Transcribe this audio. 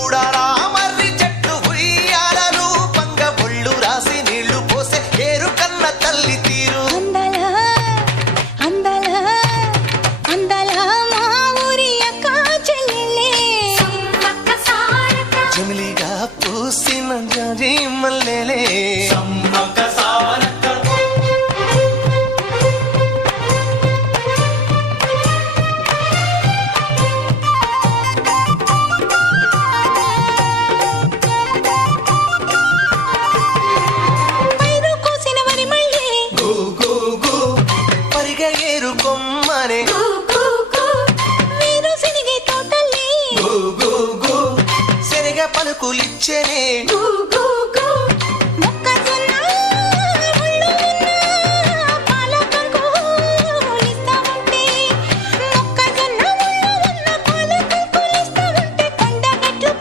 చూడాలా మర్రి చెట్టు ఉయ్యాలలు పంగ ఒళ్ళు రాసి నీళ్లు పోసే ఏరు కన్న తల్లి తీరు జమిలిగా పూసిన జాజి మల్లెలే ఏరు కొమ్మనే శనగ పలుకులిచ్చనే